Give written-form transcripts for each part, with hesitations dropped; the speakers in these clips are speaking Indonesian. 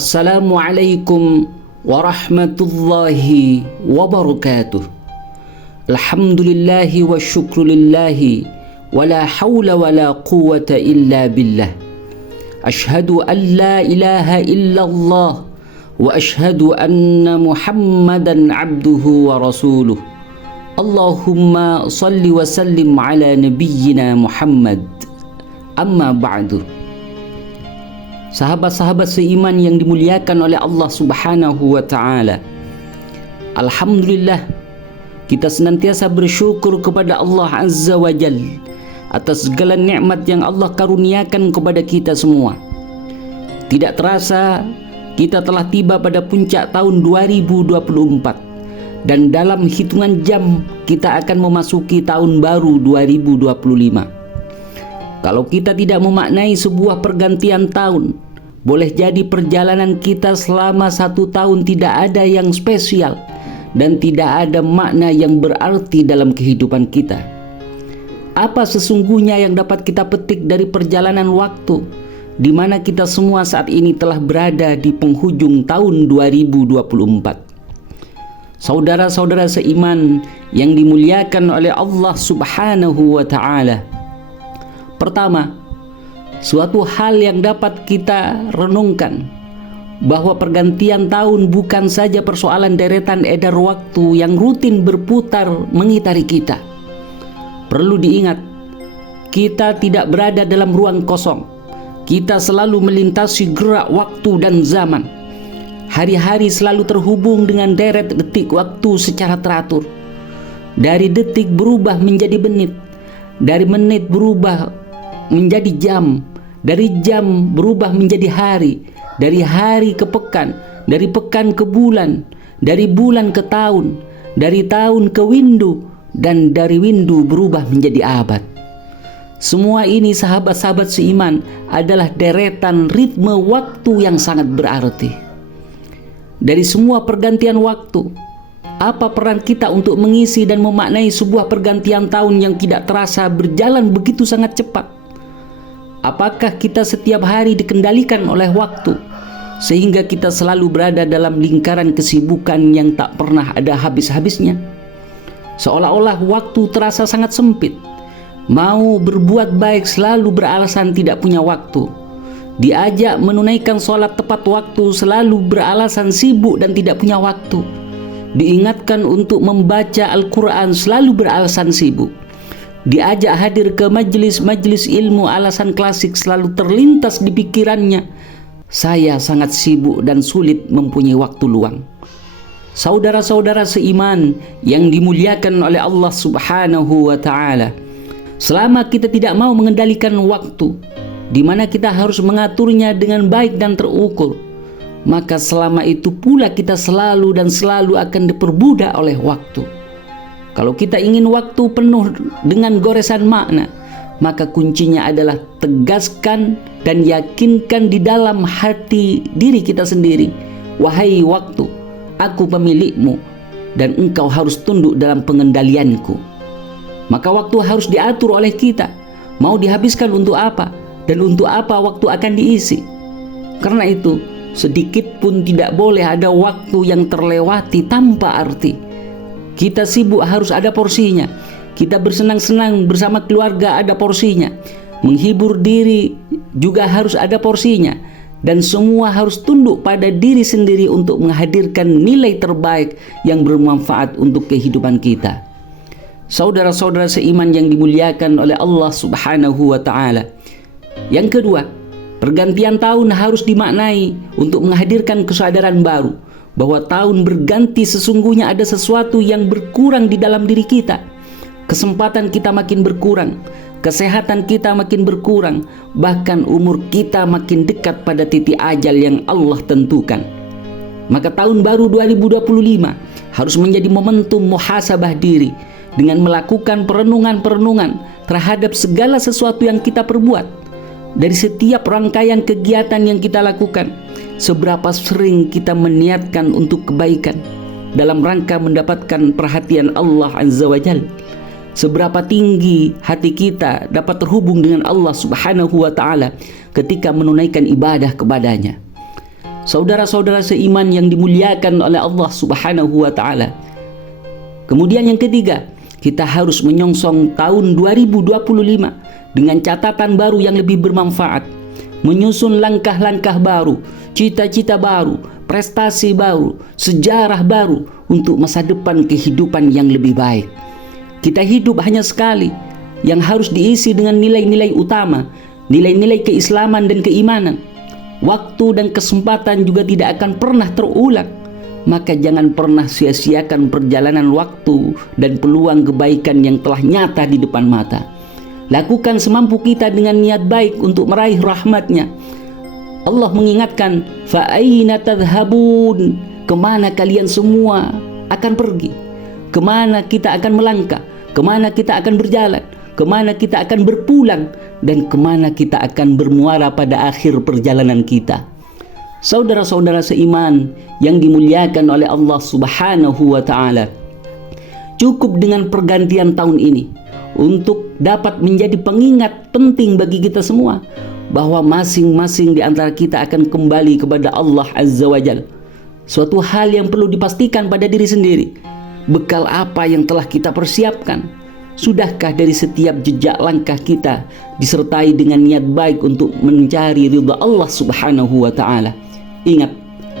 Assalamualaikum warahmatullahi wabarakatuh. Alhamdulillahi wa syukrulillahi wa la hawla wa la quwwata illa billah. Ashhadu an la ilaha illallah wa ashhadu anna Muhammadan abduhu wa rasuluh. Allahumma salli wa sallim ala nabiyyina Muhammad. Amma ba'du. Sahabat-sahabat seiman yang dimuliakan oleh Allah Subhanahu wa ta'ala, alhamdulillah, kita senantiasa bersyukur kepada Allah Azza wa Jal atas segala nikmat yang Allah karuniakan kepada kita semua. Tidak terasa kita telah tiba pada puncak tahun 2024, dan dalam hitungan jam kita akan memasuki tahun baru 2025. Kalau kita tidak memaknai sebuah pergantian tahun, boleh jadi perjalanan kita selama 1 tahun tidak ada yang spesial dan tidak ada makna yang berarti dalam kehidupan kita. Apa sesungguhnya yang dapat kita petik dari perjalanan waktu, di mana kita semua saat ini telah berada di penghujung tahun 2024? Saudara-saudara seiman yang dimuliakan oleh Allah Subhanahu wa ta'ala, pertama, suatu hal yang dapat kita renungkan, bahwa pergantian tahun bukan saja persoalan deretan edar waktu yang rutin berputar mengitari kita. Perlu diingat, kita tidak berada dalam ruang kosong. Kita selalu melintasi gerak waktu dan zaman. Hari-hari selalu terhubung dengan deret detik waktu secara teratur. Dari detik berubah menjadi menit, dari menit berubah menjadi jam, dari jam berubah menjadi hari, dari hari ke pekan, dari pekan ke bulan, dari bulan ke tahun, dari tahun ke windu, dan dari windu berubah menjadi abad. Semua ini sahabat-sahabat seiman adalah deretan ritme waktu yang sangat berarti. Dari semua pergantian waktu, apa peran kita untuk mengisi dan memaknai sebuah pergantian tahun yang tidak terasa berjalan begitu sangat cepat? Apakah kita setiap hari dikendalikan oleh waktu, sehingga kita selalu berada dalam lingkaran kesibukan yang tak pernah ada habis-habisnya? Seolah-olah waktu terasa sangat sempit. Mau berbuat baik selalu beralasan tidak punya waktu. Diajak menunaikan sholat tepat waktu selalu beralasan sibuk dan tidak punya waktu. Diingatkan untuk membaca Al-Quran selalu beralasan sibuk. Diajak hadir ke majelis-majelis ilmu, alasan klasik selalu terlintas di pikirannya, saya sangat sibuk dan sulit mempunyai waktu luang. Saudara-saudara seiman yang dimuliakan oleh Allah Subhanahu wa ta'ala, selama kita tidak mau mengendalikan waktu, di mana kita harus mengaturnya dengan baik dan terukur, maka selama itu pula kita selalu dan selalu akan diperbudak oleh waktu. Kalau kita ingin waktu penuh dengan goresan makna, maka kuncinya adalah tegaskan dan yakinkan di dalam hati diri kita sendiri, wahai waktu, aku pemilikmu dan engkau harus tunduk dalam pengendalianku. Maka waktu harus diatur oleh kita, mau dihabiskan untuk apa dan untuk apa waktu akan diisi. Karena itu, sedikit pun tidak boleh ada waktu yang terlewati tanpa arti. Kita sibuk harus ada porsinya. Kita bersenang-senang bersama keluarga ada porsinya. Menghibur diri juga harus ada porsinya. Dan semua harus tunduk pada diri sendiri untuk menghadirkan nilai terbaik yang bermanfaat untuk kehidupan kita. Saudara-saudara seiman yang dimuliakan oleh Allah Subhanahu wa ta'ala, yang kedua, pergantian tahun harus dimaknai untuk menghadirkan kesadaran baru, bahwa tahun berganti sesungguhnya ada sesuatu yang berkurang di dalam diri kita. Kesempatan kita makin berkurang, kesehatan kita makin berkurang, bahkan umur kita makin dekat pada titik ajal yang Allah tentukan. Maka tahun baru 2025 harus menjadi momentum muhasabah diri dengan melakukan perenungan-perenungan terhadap segala sesuatu yang kita perbuat. Dari setiap rangkaian kegiatan yang kita lakukan, seberapa sering kita meniatkan untuk kebaikan dalam rangka mendapatkan perhatian Allah Azza wa Jalla? Seberapa tinggi hati kita dapat terhubung dengan Allah Subhanahu wa ta'ala ketika menunaikan ibadah kepadanya? saudara-saudara seiman yang dimuliakan oleh Allah Subhanahu wa Ta'ala. Kemudian yang ketiga, kita harus menyongsong tahun 2025 dengan catatan baru yang lebih bermanfaat, menyusun langkah-langkah baru, cita-cita baru, prestasi baru, sejarah baru untuk masa depan kehidupan yang lebih baik. Kita hidup hanya sekali, yang harus diisi dengan nilai-nilai utama, nilai-nilai keislaman dan keimanan. Waktu dan kesempatan juga tidak akan pernah terulang. Maka jangan pernah sia-siakan perjalanan waktu dan peluang kebaikan yang telah nyata di depan mata. Lakukan semampu kita dengan niat baik untuk meraih rahmat-Nya. Allah mengingatkan, fa aina tadhhabun, kemana kalian semua akan pergi, kemana kita akan melangkah, kemana kita akan berjalan, kemana kita akan berpulang, dan kemana kita akan bermuara pada akhir perjalanan kita. Saudara-saudara seiman yang dimuliakan oleh Allah Subhanahu wa Ta'ala, cukup dengan pergantian tahun ini untuk dapat menjadi pengingat penting bagi kita semua bahwa masing-masing di antara kita akan kembali kepada Allah Azza wa Jalla. Suatu hal yang perlu dipastikan pada diri sendiri, bekal apa yang telah kita persiapkan? Sudahkah dari setiap jejak langkah kita disertai dengan niat baik untuk mencari ridha Allah Subhanahu wa Ta'ala? Ingat,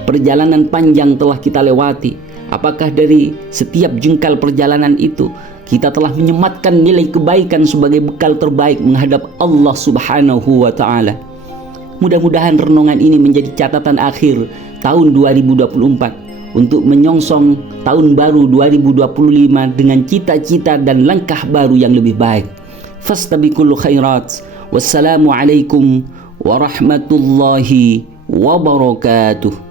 perjalanan panjang telah kita lewati. Apakah dari setiap jengkal perjalanan itu kita telah menyematkan nilai kebaikan sebagai bekal terbaik menghadap Allah Subhanahu wa Ta'ala? Mudah-mudahan renungan ini menjadi catatan akhir tahun 2024 untuk menyongsong tahun baru 2025 dengan cita-cita dan langkah baru yang lebih baik. Fastabiqul khairat. Wassalamualaikum warahmatullahi wabarakatuh.